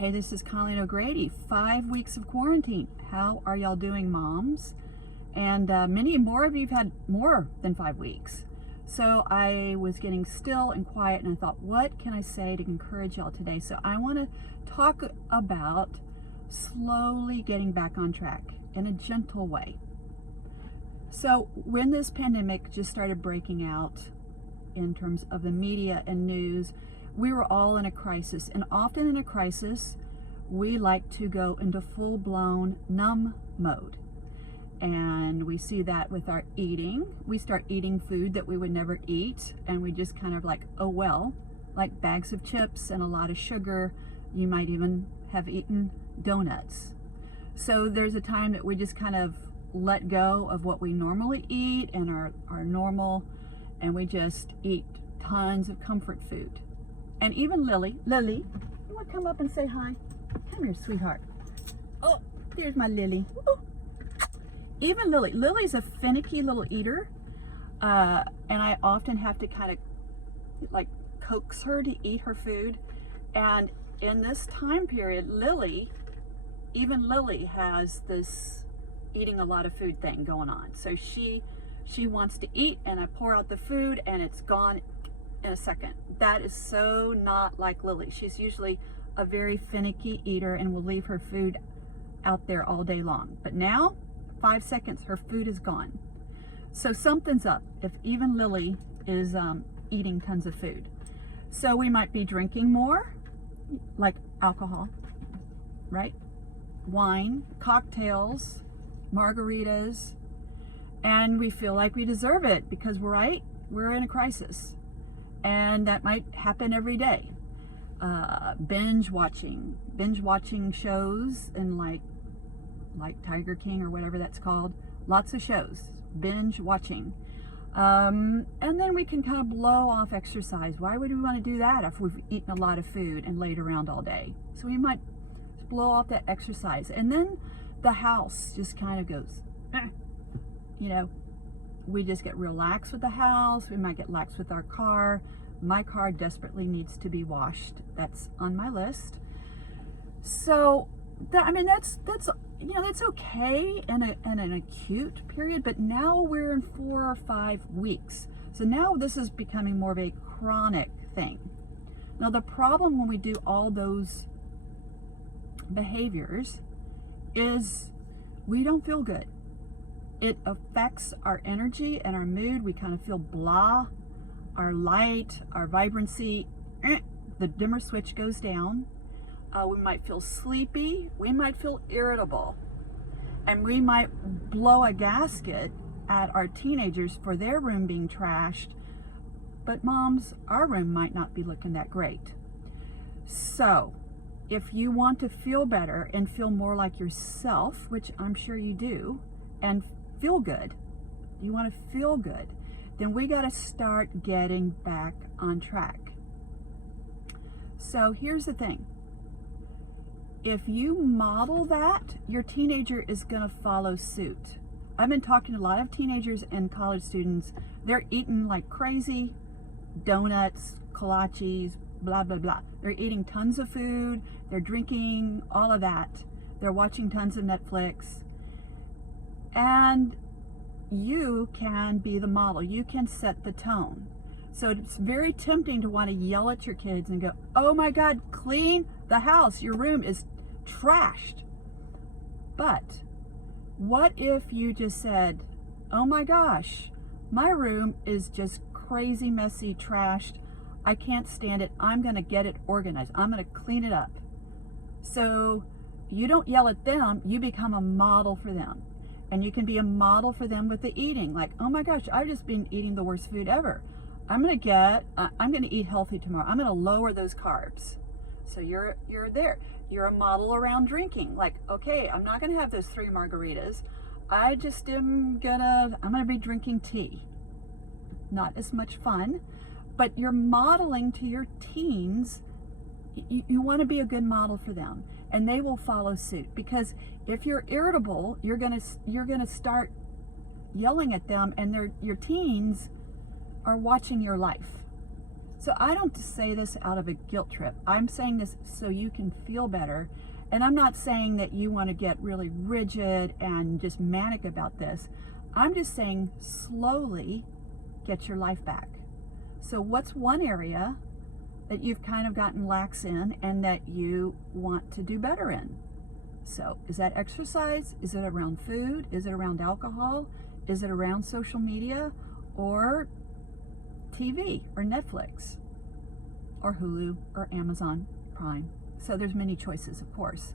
Hey, this is Colleen O'Grady. 5 weeks of quarantine. How are y'all doing, moms? And many more of you have had more than 5 weeks. So I was getting still and quiet, and I thought, what can I say to encourage y'all today? So I want to talk about slowly getting back on track in a gentle way. So when this pandemic just started breaking out in terms of the media and news, we were all in a crisis, and often in a crisis we like to go into full-blown numb mode, and we see that with our eating. We start eating food that we would never eat, and we just kind of like, oh well, like bags of chips and a lot of sugar. You might even have eaten donuts. So there's a time that we just kind of let go of what we normally eat and our normal, and we just eat tons of comfort food. And even Lily, you want to come up and say hi? Come here, sweetheart. Oh, there's my Lily. Woo. Even Lily's a finicky little eater, and I often have to kind of like coax her to eat her food. And in this time period, even Lily has this eating a lot of food thing going on. So she wants to eat, and I pour out the food and it's gone in a second. That is so not like Lily. She's usually a very finicky eater and will leave her food out there all day long. But now, 5 seconds, her food is gone. So something's up if even Lily is eating tons of food. So we might be drinking more, like alcohol, right? Wine, cocktails, margaritas, and we feel like we deserve it because we're in a crisis. And that might happen every day. Binge watching shows, and like Tiger King or whatever that's called. Lots of shows, binge watching. And then we can kind of blow off exercise. Why would we want to do that if we've eaten a lot of food and laid around all day? So we might blow off that exercise. And then the house just kind of goes, we just get real lax with the house. We might get lax with our car. My car desperately needs to be washed. That's on my list. So, that's okay in an acute period, but now we're in 4 or 5 weeks. So now this is becoming more of a chronic thing. Now the problem when we do all those behaviors is we don't feel good. It affects our energy and our mood. We kind of feel blah, our light, our vibrancy, the dimmer switch goes down. We might feel sleepy. We might feel irritable. And we might blow a gasket at our teenagers for their room being trashed. But moms, our room might not be looking that great. So if you want to feel better and feel more like yourself, which I'm sure you do, and feel good, you want to feel good, then we got to start getting back on track. So here's the thing. If you model that, your teenager is going to follow suit. I've been talking to a lot of teenagers and college students. They're eating like crazy, donuts, kolaches, blah, blah, blah. They're eating tons of food. They're drinking all of that. They're watching tons of Netflix. And you can be the model. You can set the tone. So it's very tempting to want to yell at your kids and go, oh my God, clean the house. Your room is trashed. But what if you just said, oh my gosh, my room is just crazy, messy, trashed. I can't stand it. I'm going to get it organized. I'm going to clean it up. So you don't yell at them. You become a model for them. And you can be a model for them with the eating. Like, oh my gosh, I've just been eating the worst food ever. I'm going to eat healthy tomorrow. I'm going to lower those carbs. So you're there. You're a model around drinking. Like, okay, I'm not going to have those 3 margaritas. I'm going to be drinking tea. Not as much fun, but you're modeling to your teens. You want to be a good model for them, and they will follow suit. Because if you're irritable, you're gonna start yelling at them, and your teens are watching your life. So I don't say this out of a guilt trip. I'm saying this so you can feel better. And I'm not saying that you want to get really rigid and just manic about this. I'm just saying slowly get your life back. So what's one area that you've kind of gotten lax in and that you want to do better in? So is that exercise? Is it around food? Is it around alcohol? Is it around social media or TV or Netflix or Hulu or Amazon Prime? So there's many choices, of course.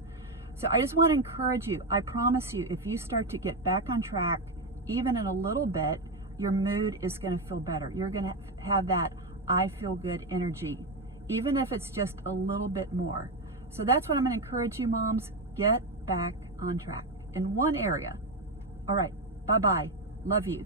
So I just want to encourage you. I promise you, if you start to get back on track, even in a little bit, your mood is going to feel better. You're going to have that I feel good energy, even if it's just a little bit more. So that's what I'm going to encourage you, moms. Get back on track in one area. All right. Bye-bye. Love you.